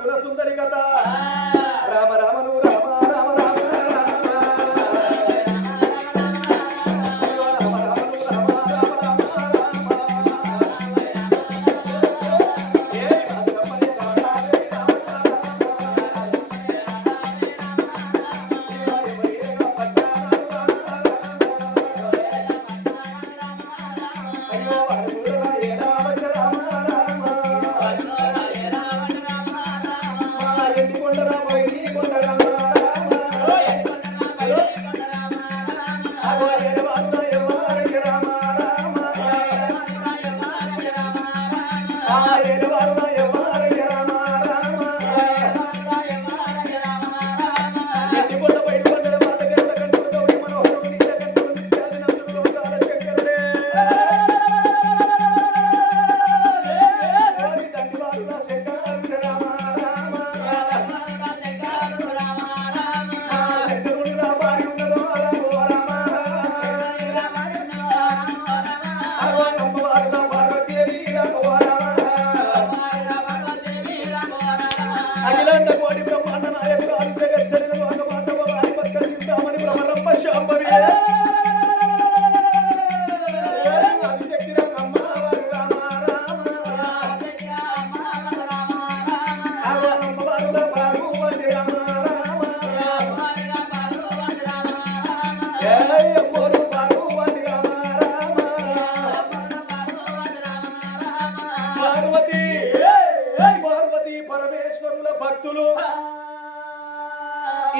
కుల సుందరి కథ రామ రామను రామ రామ రామ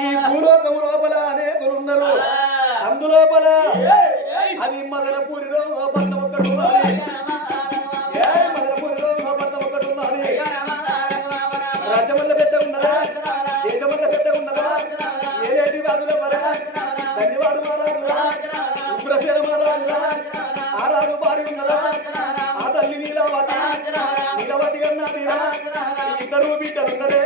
ఈ భూలోకము లోపల అనేకులున్నారు అందులోపల అది మదనపూరిలో పట్నం ఒకటి ఉన్నది మదనపూరిలో పట్నం ఒకటి ఉన్నది రాజ్యమల్ల పెద్ద ఉన్నదా దేశమల్ల పెద్ద ఉన్నదా ఏరేటి రాజుల మరా ధన్యవాడు మహారాజురా ఉగ్రసేన మహారాజురా ఆ రాజు భార్య ఉన్నదా ఆ తల్లి నీలవతి నీలవతి కన్నా తీరా ఇద్దరు బిడ్డలున్నదే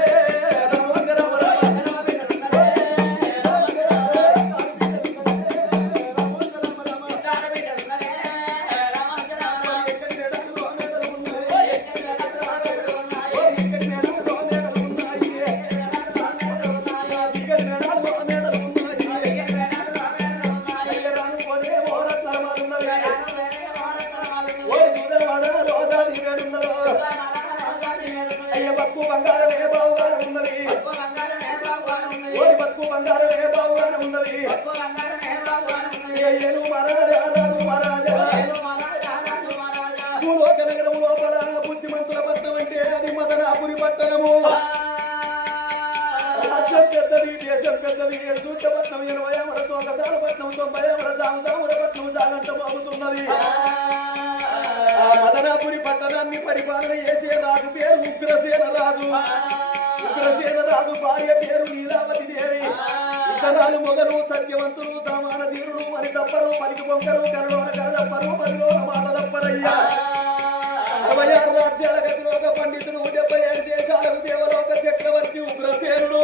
బుద్ధిమంతుల పట్టణం అంటే అది మదనాపురి పట్టణము రాజ్యం పెద్దది దేశం పెద్దది దూత పట్నం 20 ఏమడతో ఒకసారి పట్నం 90 ఏమడ జాముల పట్నం జాగంట బాగుతున్నది ఆ మదనాపురి పట్టణాన్ని పరిపాలన చేసే రాజు పేరు ఉగ్రసేన రాజు ఉగ్రసేన రాజు భార్య పేరు నీలావతి దేవి ఇతరాలు మొగలు సత్యవంతులు సమాన ధీరులు అని తప్పరు పలికి పొంగలు కరలోన కరదప్పరు పదిలోన మాట తప్పరయ్యా 66 రాజ్యాల గతిలోక పండితులు 75 దేశాలకు దేవలోక చక్రవర్తి ఉగ్రసేనుడు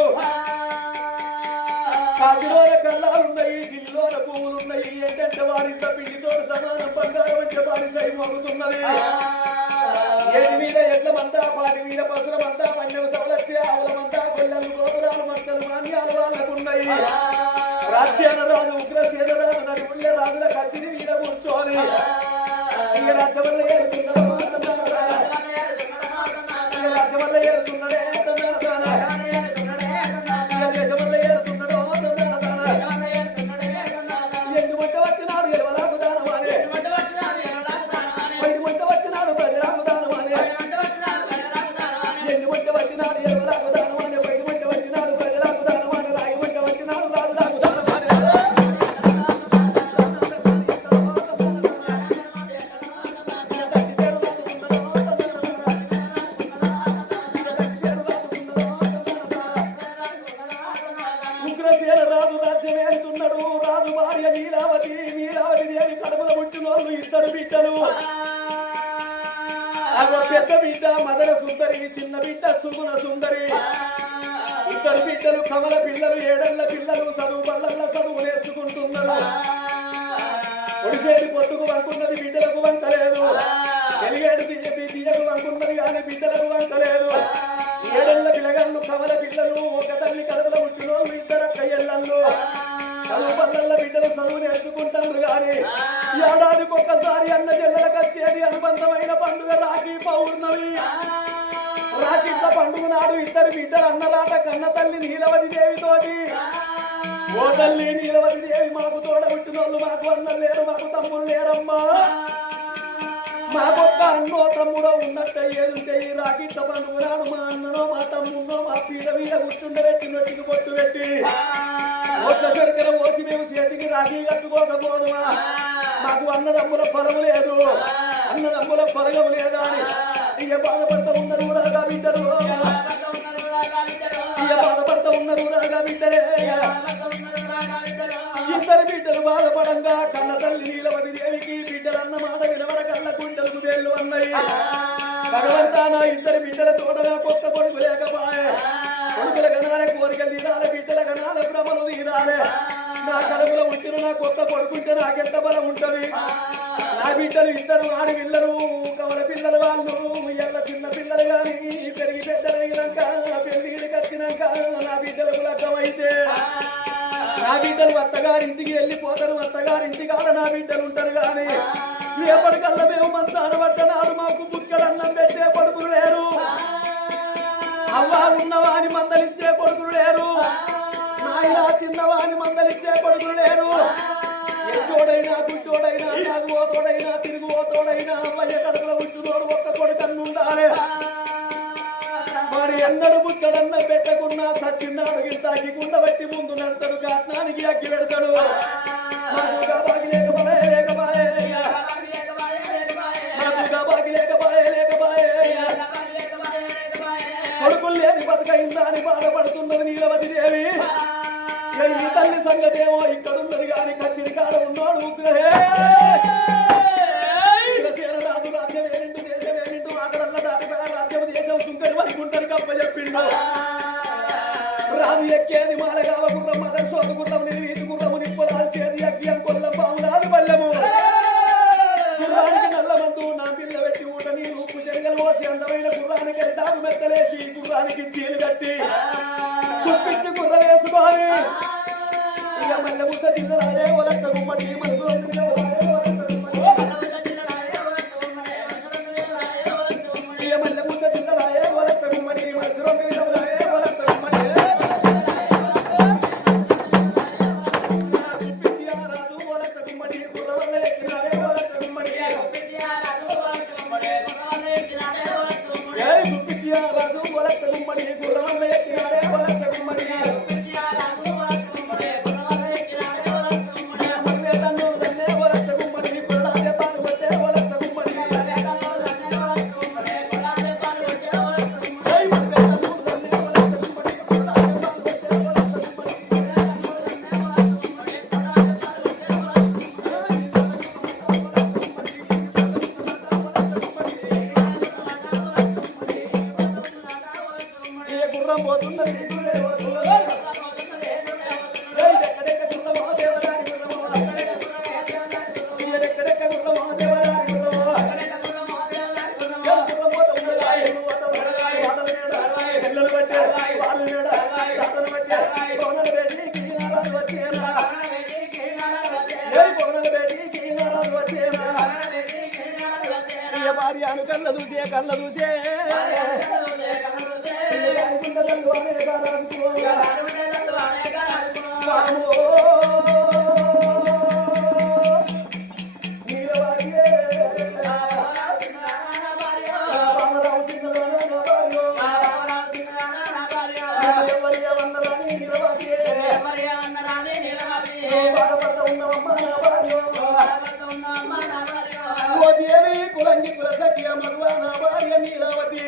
కాశీలోన కల్లాలున్నాయి ఢిల్లీలోన పువ్వులున్నాయి ఏంటంటే వారింత పిండితో సమానం బంగారం అంటే వారి సై మోగుతున్నది ఏటి మీద ఎడ్ల మంతా పాటి మీద పసుల మంతా పన్నెల సవలచ్చే ఆవుల మంతా కొల్లలు గోపురాలు మంతలు మాన్యాలు వాళ్ళకున్నాయి రాజ్యాల రాజు ఉగ్రసేన రాజు నడుపుళ్ళ రాజుల కత్తిని మీద కూర్చోని ఈ రాజ్యవల్ల ఏడుతున్నాడు రాజ్యవల్ల ఏడుతున్నాడే దేశవల్ల ఏడుతున్నాడు ఎందుమంటే వచ్చినాడు ఎరవలాకు దానమానే ఎందుమంటే వచ్చినాడు ప్రజలకు దానమానే ఎందుమంటే వచ్చినాడు ఎరవలాకు దానమానే ఎందుమంటే వచ్చినాడు ప్రజలకు దానమానే రాయమంటే వచ్చినాడు రాజులకు దానమానే రాజు రాజ్యం ఏలుతున్నాడు రాజు భార్య నీలావతి దేవి కడుపుల పుట్టినోళ్ళు ఇద్దరు బిడ్డలు పెద్ద బిడ్డ మదన సుందరి చిన్న బిడ్డ సుగుణ సుందరి ఇద్దరు బిడ్డలు కమల పిల్లలు 7 ఏళ్ల పిల్లలు చదువు బళ్ళల్లో చదువు నేర్చుకుంటున్నారు ఒడిసేటి పొత్తుకు వంకున్నది బిడ్డలకు వంకలేదు ఎలిగేడు తీయకు వంకున్నది కానీ బిడ్డలకు వంకలేదు 7 ఏళ్ల పిల్లగా చదువు పల్లెల బిడ్డలు చదువు నేర్చుకుంటారు కానీ ఏడాదికి ఒక్కసారి అన్న జిల్లలకు వచ్చేది అనుబంధమైన పండుగ రాఖీ పౌర్ణమి. రాఖీల పండుగ నాడు ఇద్దరు బిడ్డలు అన్నలాట కన్న తల్లి నీలవతి దేవితోటి, ఓ తల్లి నీలవతి దేవి మాకు తోడ పుట్టినోళ్ళు, మాకు అన్నలు లేరు, మాకు తమ్ముళ్ళు లేరమ్మా, మాకొక్క అన్నో తమ్ముడో ఉన్నట్టు ఏదుంటే ఈ రాఖీల పండుగ నాడు మా అన్ననో మా తమ్మున్నో మా పీడ మీద కూర్చుండబెట్టి నొట్టికి పొట్టు పెట్టి ఒట్ల సరికర ఓసి మేము చేతికి రాఖీ కట్టుకోకపోదుమా, మాకు అన్నదమ్ముల పొలము లేదు, అన్నదమ్ముల పొలగము లేదా అని ఇక బాధపడతా ఉన్నారు రాగా బిడ్డలు, ఇక బాధపడతా ఉన్నారు రాగా బిడ్డలే. ఇద్దరు బిడ్డలు బాధపడంగా కన్న తల్లి నీలవతి దేవికి బిడ్డలన్న మాట వినవర కళ్ళ గుండెలకు వేళ్ళు అన్నాయి. భగవంతా నా ఇద్దరు బిడ్డల తోడగా కొత్త కొడుకు లేకపాయే, కొడుకుల కనాలే కోరికలు తీరాలే, బిడ్డల కనాలే భ్రమలు తీరాలే, నా కడుపులో ఉంచిన నా కొత్త కొడుకుంటే నాకెంత బలం ఉంటది. నా బిడ్డలు ఇద్దరు ఆడపిల్లలు, కవల పిల్లలు, వాళ్ళు ఎల్ల చిన్న పిల్లలు గాని పెరిగి పెద్దలైనాక పెళ్లికి వచ్చినాక నా బిడ్డలకు లగ్గమైతే నా బిడ్డలు అత్తగారింటికి వెళ్ళిపోతారు, అత్తగారింటి కాడ నా బిడ్డలు ఉంటారు కానీ రేపటికల్లా మేము మంచాన పడ్డనాడు మాకు బుక్కలన్నం పెట్టే కొడుకులు లేరు, అవ్వా ఉన్నవాని మందలిచ్చే కొడుకులు లేరు, నాయన చిన్నవాని మందలిచ్చే కొడుకులు లేరు. ఎట్టోడైనా గుట్టోడైనా నాకు ఓతోడైనా తిరుగు ఓతోడైనా అవ్వయ్య కడుపులో ఉంటున్నోడు ఒక్క కొడుకన్ను ఉండాలి. మరి ఎన్నడు బుక్కడన్న పెట్టకున్నా సచ్చిన్నాడు గింతాకి గుండ బట్టి ముందు నడతాడు, కాట్నానికి అగ్గి పెడతాడు, మాకు బాగి లేకపాయే లేకపాయే, మాకు బాగి లేకపాయే లేకపాయే, కొడుకులు లేని బతకైందా అని బాధపడుతున్నది నీలవతి దేవి. ఈ తల్లి సంగతి ఏమో ఇక్కడ ఉన్నది కానీ కచ్చిడి కాడ ఉన్నాడు రాజు, రాజ్యం ఏమింటు దేశం ఏమింటు అక్కడన్న దాటిపై రాజ్యం దేశం సుంకరి వైకుంఠని కప్ప చెప్పిండు. రాజు ఎక్కేది మాలగావ గుర్రం, మదర్ సోకు గుర్రం, వీటి గుర్రము నిప్పులాల్చేది అగ్గి కొల్లం పాములాది బల్లెము, గుర్రానికి నల్లమందు నా పిల్ల పెట్టి ఊట నీరు ఉప్పు చెరగలు పోసి అందమైన గుర్రానికి డాగు మెత్తలేసి గుర్రానికి చీలు కట్టి కుప్పించి గుర్ర వేసుకోవాలి. ఇక మల్లె ముద్ద తిన్నరాయే ఒలక్క గుమ్మడి మనసులో ఇక మల్లె ముద్ద తిన్నరాయే ఒలక్క గుమ్మడి మనసులో భార్యను కళ్ళ చూసే కళ్ళ చూసే కులంగి కుల సఖ్య మరువా నా భార్య నీలవతి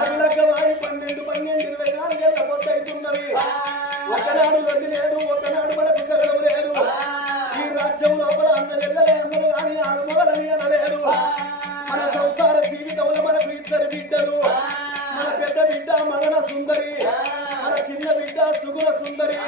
12 ఏళ్ళ పొద్దైతున్నవి. ఒకనాడు లొల్లి లేదు, ఒకనాడు మనకు జగడం లేదు. ఈ రాజ్యం లోపల అన్నదెల్లలే అన్నలు కానీ ఆడమగలని అనలేదు. మన సంసార జీవితంలో మనకు 2 బిడ్డలు. మన పెద్ద బిడ్డ మదన సుందరి, మన చిన్న బిడ్డ సుగుణ సుందరి.